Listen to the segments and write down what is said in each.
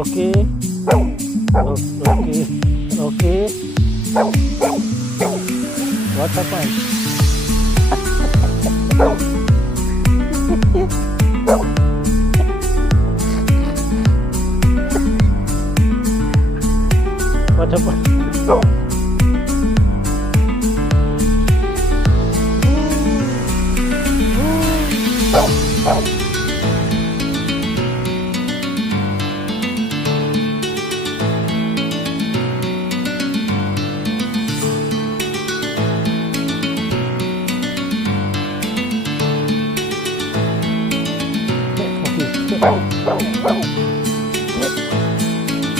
Okay. Okay. What happened? What happened?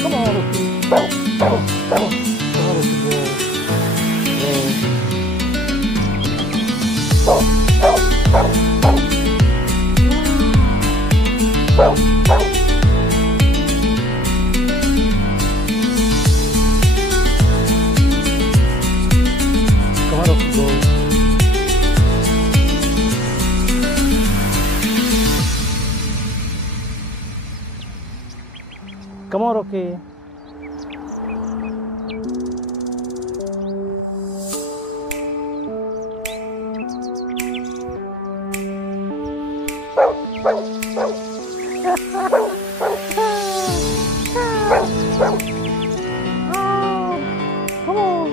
Come on, Come on, okay. Come on,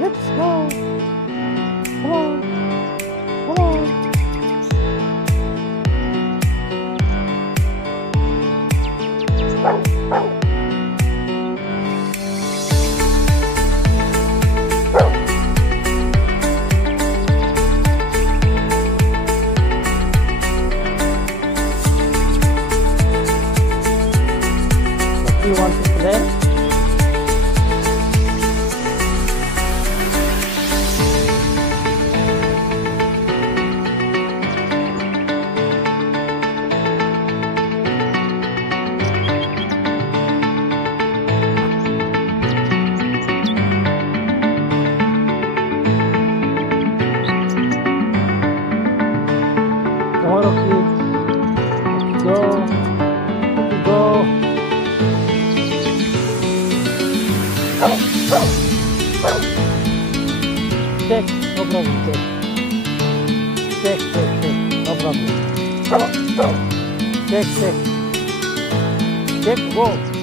let's go. Come on, come on. You want to play? Come on, Rocky. Let's go. Let's go. Take, no problem, take, no problem. Take, go.